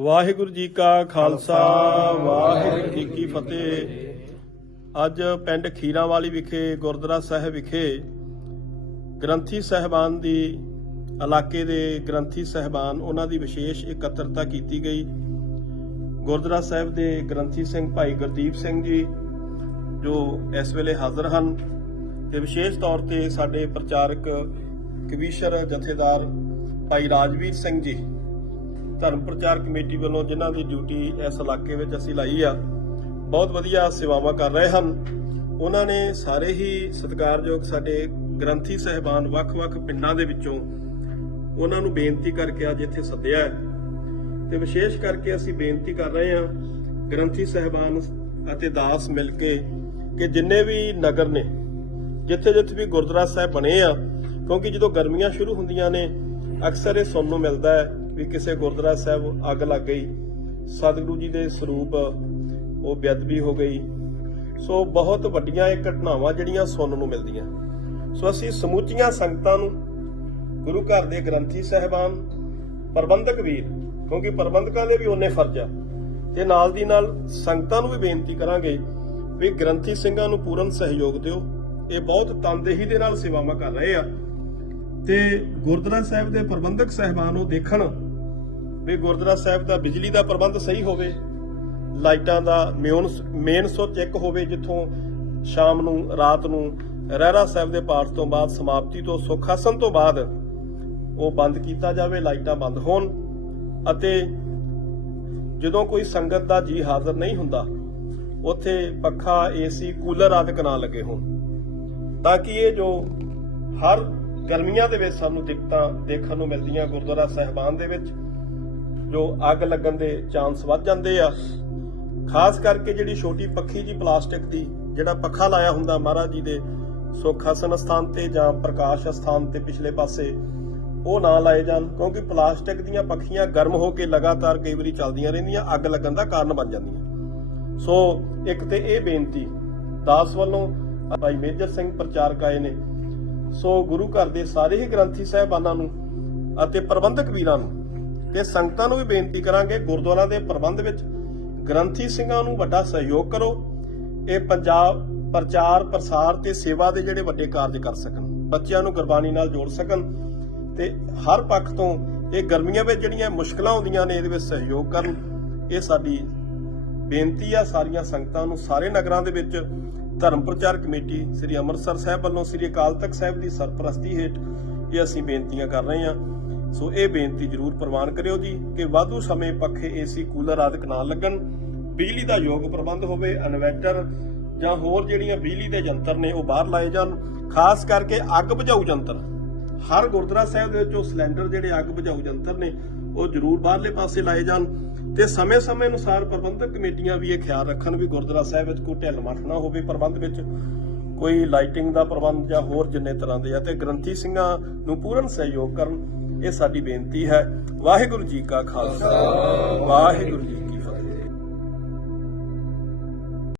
ਵਾਹਿਗੁਰੂ ਜੀ ਕਾ ਖਾਲਸਾ ਵਾਹਿਗੁਰੂ ਜੀ ਕੀ ਫਤਿਹ। ਅੱਜ ਪਿੰਡ ਖੀਰਾਂ ਵਾਲੀ ਵਿਖੇ ਗੁਰਦੁਆਰਾ ਸਾਹਿਬ ਵਿਖੇ ਗ੍ਰੰਥੀ ਸਹਿਬਾਨ ਦੀ ਇਲਾਕੇ ਦੇ ਗ੍ਰੰਥੀ ਸਹਿਬਾਨ ਉਹਨਾਂ ਦੀ ਵਿਸ਼ੇਸ਼ ਇਕੱਤਰਤਾ ਕੀਤੀ ਗਈ। ਗੁਰਦੁਆਰਾ ਸਾਹਿਬ ਦੇ ਗ੍ਰੰਥੀ ਸਿੰਘ ਭਾਈ ਗੁਰਦੀਪ ਸਿੰਘ ਜੀ ਜੋ ਇਸ ਵੇਲੇ ਹਾਜ਼ਰ ਹਨ ਤੇ ਵਿਸ਼ੇਸ਼ ਤੌਰ ਤੇ ਸਾਡੇ ਪ੍ਰਚਾਰਕ ਕਵੀਸ਼ਰ ਜਥੇਦਾਰ ਭਾਈ ਰਾਜਵੀਰ ਸਿੰਘ ਜੀ। ਧਰਮ ਪ੍ਰਚਾਰ ਕਮੇਟੀ ਵੱਲੋਂ ਜਿਨ੍ਹਾਂ ਦੀ ਡਿਊਟੀ ਇਸ ਇਲਾਕੇ ਵਿੱਚ ਅਸੀਂ ਲਾਈ ਆ, ਬਹੁਤ ਵਧੀਆ ਸੇਵਾਵਾਂ ਕਰ ਰਹੇ ਹਨ। ਉਹਨਾਂ ਨੇ ਸਾਰੇ ਹੀ ਸਤਿਕਾਰਯੋਗ ਸਾਡੇ ਗ੍ਰੰਥੀ ਸਹਿਬਾਨ ਵੱਖ-ਵੱਖ ਪਿੰਡਾਂ ਦੇ ਵਿੱਚੋਂ ਉਹਨਾਂ ਨੂੰ ਬੇਨਤੀ ਕਰਕੇ ਅੱਜ ਇੱਥੇ ਸੱਦਿਆ ਹੈ। ਤੇ ਵਿਸ਼ੇਸ਼ ਕਰਕੇ ਅਸੀਂ ਬੇਨਤੀ ਕਰ ਰਹੇ ਹਾਂ ਗ੍ਰੰਥੀ ਸਹਿਬਾਨ ਅਤੇ ਦਾਸ ਮਿਲ ਕੇ ਕਿ ਜਿੰਨੇ ਵੀ ਨਗਰ ਨੇ ਜਿੱਥੇ ਜਿੱਥੇ ਵੀ ਗੁਰਦੁਆਰਾ ਸਾਹਿਬ ਬਣੇ ਆ, ਕਿਉਂਕਿ ਜਦੋਂ ਗਰਮੀਆਂ ਸ਼ੁਰੂ ਹੁੰਦੀਆਂ ਨੇ, ਅਕਸਰ ਇਹ ਸੁਣਨ ਨੂੰ ਮਿਲਦਾ ਹੈ ਵੀ ਕਿਸੇ ਗੁਰਦੁਆਰਾ ਸਾਹਿਬ ਅੱਗ ਲੱਗ ਗਈ। ਸਤਿਗੁਰੂ ਜੀ ਦੇ ਸਰੂਪ ਉਹ ਬੇਅਦਬੀ ਹੋ ਗਈ। ਸੋ ਬਹੁਤ ਵੱਡੀਆਂ ਇਹ ਘਟਨਾਵਾਂ ਜਿਹੜੀਆਂ ਸੁਣਨ ਨੂੰ ਮਿਲਦੀਆਂ। ਸੋ ਅਸੀਂ ਸਮੂਚੀਆਂ ਸੰਗਤਾਂ ਨੂੰ ਗੁਰੂ ਘਰ ਦੇ ਗ੍ਰੰਥੀ ਸਹਿਬਾਨ, ਪ੍ਰਬੰਧਕ ਵੀਰ, ਕਿਉਂਕਿ ਪ੍ਰਬੰਧਕਾਂ ਦੇ ਵੀ ਉਹਨੇ ਫਰਜ਼ ਆ। ਤੇ ਨਾਲ ਦੀ ਨਾਲ ਸੰਗਤਾਂ ਨੂੰ ਵੀ ਬੇਨਤੀ ਕਰਾਂਗੇ ਵੀ ਗ੍ਰੰਥੀ ਸਿੰਘਾਂ ਨੂੰ ਪੂਰਨ ਸਹਿਯੋਗ ਦਿਓ। ਇਹ ਬਹੁਤ ਤਨਦੇਹੀ ਦੇ ਨਾਲ ਸੇਵਾਵਾਂ ਕਰ ਰਹੇ ਆ। ਤੇ ਗੁਰਦੁਆਰਾ ਸਾਹਿਬ ਦੇ ਪ੍ਰਬੰਧਕ ਸਹਿਬਾਨ ਉਹ ਦੇਖਣ ਵੀ ਗੁਰਦੁਆਰਾ ਸਾਹਿਬ ਦਾ ਬਿਜਲੀ ਦਾ ਪ੍ਰਬੰਧ ਸਹੀ ਹੋਵੇ, ਲਾਈਟਾਂ ਦਾ ਮੇਨ ਮੇਨ ਸੋਚ ਇੱਕ ਹੋਵੇ ਜਿੱਥੋਂ ਸ਼ਾਮ ਨੂੰ, ਰਾਤ ਨੂੰ ਰਹਿਰਾ ਸਾਹਿਬ ਦੇ ਪਾਠ ਤੋਂ ਬਾਅਦ, ਸਮਾਪਤੀ ਤੋਂ ਸੁੱਖ ਆਸਨ ਤੋਂ ਬਾਅਦ ਉਹ ਬੰਦ ਕੀਤਾ ਜਾਵੇ, ਲਾਈਟਾਂ ਬੰਦ ਹੋਣ ਅਤੇ ਜਦੋਂ ਕੋਈ ਸੰਗਤ ਦਾ ਜੀ ਹਾਜ਼ਰ ਨਹੀਂ ਹੁੰਦਾ, ਉੱਥੇ ਪੱਖਾ ਏਸੀ ਕੂਲਰ ਆਦਿਕ ਨਾ ਲੱਗੇ ਹੋਣ। ਤਾਂ ਕਿ ਇਹ ਜੋ ਹਰ ਗਰਮੀਆਂ ਦੇ ਵਿੱਚ ਸਾਨੂੰ ਦਿੱਕਤਾਂ ਦੇਖਣ ਨੂੰ ਮਿਲਦੀਆਂ ਗੁਰਦੁਆਰਾ ਸਾਹਿਬਾਨ ਦੇ ਵਿੱਚ ਜੋ ਅੱਗ ਲੱਗਣ ਦੇ ਚਾਂਸ ਵੱਧ ਜਾਂਦੇ ਆ। ਖਾਸ ਕਰਕੇ ਜਿਹੜੀ ਛੋਟੀ ਪੱਖੀ ਜੀ ਪਲਾਸਟਿਕ ਦੀ, ਜਿਹੜਾ ਪੱਖਾ ਲਾਇਆ ਹੁੰਦਾ ਮਹਾਰਾਜ ਜੀ ਦੇ ਸੁਖਾਸਨ ਸਥਾਨ ਤੇ ਜਾਂ ਪ੍ਰਕਾਸ਼ ਸਥਾਨ ਤੇ ਪਿਛਲੇ ਪਾਸੇ, ਉਹ ਨਾ ਲਾਏ ਜਾਣ, ਕਿਉਂਕਿ ਪਲਾਸਟਿਕ ਦੀਆਂ ਪੱਖੀਆਂ ਗਰਮ ਹੋ ਕੇ ਲਗਾਤਾਰ ਕਈ ਵਾਰੀ ਚੱਲਦੀਆਂ ਰਹਿੰਦੀਆਂ, ਅੱਗ ਲੱਗਣ ਦਾ ਕਾਰਨ ਬਣ ਜਾਂਦੀਆਂ। ਸੋ ਇੱਕ ਤੇ ਇਹ ਬੇਨਤੀ, ਦਾਸ ਵੱਲੋਂ ਭਾਈ ਮੇਜਰ ਸਿੰਘ ਪ੍ਰਚਾਰਕ ਆਏ ਨੇ। ਸੋ ਗੁਰੂ ਘਰ ਦੇ ਸਾਰੇ ਹੀ ਗ੍ਰੰਥੀ ਸਾਹਿਬਾਨਾਂ ਨੂੰ ਅਤੇ ਪ੍ਰਬੰਧਕ ਵੀਰਾਂ ਨੂੰ ਤੇ ਸੰਗਤਾਂ ਨੂੰ ਵੀ ਬੇਨਤੀ ਕਰਾਂਗੇ ਗੁਰਦੁਆਰਾ ਦੇ ਪ੍ਰਬੰਧ ਵਿੱਚ ਗ੍ਰੰਥੀ ਸਿੰਘਾਂ ਨੂੰ ਵੱਡਾ ਸਹਿਯੋਗ ਕਰੋ, ਇਹ ਪੰਜਾਬ ਪ੍ਰਚਾਰ, ਪ੍ਰਸਾਰ ਤੇ ਸੇਵਾ ਦੇ ਜਿਹੜੇ ਵੱਡੇ ਕਾਰਜ ਕਰ ਸਕਣ, ਬੱਚਿਆਂ ਨੂੰ ਗੁਰਬਾਣੀ ਨਾਲ ਜੋੜ ਸਕਣ ਤੇ ਹਰ ਪੱਖ ਤੋਂ ਇਹ ਗਰਮੀਆਂ ਵਿੱਚ ਜਿਹੜੀਆਂ ਮੁਸ਼ਕਲਾਂ ਆਉਂਦੀਆਂ ਨੇ, ਇਹਦੇ ਵਿੱਚ ਸਹਿਯੋਗ ਕਰਨ, ਇਹ ਸਾਡੀ ਬੇਨਤੀ ਆ ਸਾਰੀਆਂ ਸੰਗਤਾਂ ਨੂੰ, ਸਾਰੇ ਨਗਰਾਂ ਦੇ ਵਿੱਚ ਧਰਮ ਪ੍ਰਚਾਰ ਕਮੇਟੀ ਸ੍ਰੀ ਅੰਮ੍ਰਿਤਸਰ ਸਾਹਿਬ ਵੱਲੋਂ, ਸ੍ਰੀ ਅਕਾਲ ਤਖਤ ਸਾਹਿਬ ਦੀ ਸਰਪ੍ਰਸਤੀ ਹੇਠ ਇਹ ਅਸੀਂ ਬੇਨਤੀਆਂ ਕਰ ਰਹੇ ਹਾਂ। ਸੋ ਇਹ ਬੇਨਤੀ ਜਰੂਰ ਪ੍ਰਵਾਨ ਕਰਿਓ ਜੀ ਕਿ ਵਾਧੂ ਸਮੇਂ ਪੱਖੇ ਏਸੀ ਕੂਲਰ ਆਦਿਕ ਨਾ ਲੱਗਣ, ਬਿਜਲੀ ਦਾ ਯੋਗ ਪ੍ਰਬੰਧ ਹੋਵੇ ਇਨਵਰਟਰ ਜਾਂ ਹੋਰ ਜਿਹੜੀਆਂ ਬਿਜਲੀ ਦੇ ਯੰਤਰ ਨੇ ਉਹ ਬਾਹਰ ਲਾਏ ਜਾਣ, ਖਾਸ ਕਰਕੇ ਅੱਗ ਬੁਝਾਊ ਯੰਤਰ। ਹਰ ਗੁਰਦੁਆਰਾ ਸਾਹਿਬ ਦੇ ਵਿੱਚ ਉਹ ਸਿਲੰਡਰ ਜਿਹੜੇ ਅੱਗ ਬੁਝਾਊ ਯੰਤਰ ਨੇ, ਉਹ ਜ਼ਰੂਰ ਬਾਹਰਲੇ ਪਾਸੇ ਲਾਏ ਜਾਣ। ਤੇ ਸਮੇਂ-ਸਮੇਂ ਅਨੁਸਾਰ ਪ੍ਰਬੰਧਕ ਕਮੇਟੀਆਂ ਵੀ ਇਹ ਖਿਆਲ ਰੱਖਣ ਵੀ ਗੁਰਦੁਆਰਾ ਸਾਹਿਬ ਵਿੱਚ ਕੋਈ ਢਿੱਲ ਮੱਠ ਨਾ ਹੋਵੇ ਪ੍ਰਬੰਧ ਵਿੱਚ। ਕੋਈ ਲਾਈਟਿੰਗ ਦਾ ਪ੍ਰਬੰਧ ਜਾਂ ਹੋਰ ਜਿੰਨੇ ਤਰ੍ਹਾਂ ਦੇ ਆ, ਤੇ ਗ੍ਰੰਥੀ ਸਿੰਘਾਂ ਨੂੰ ਪੂਰਨ ਸਹਿਯੋਗ ਕਰਨ ਇਹ ਸਾਡੀ ਬੇਨਤੀ ਹੈ। ਵਾਹਿਗੁਰੂ ਜੀ ਕਾ ਖਾਲਸਾ। ਵਾਹਿਗੁਰੂ ਜੀ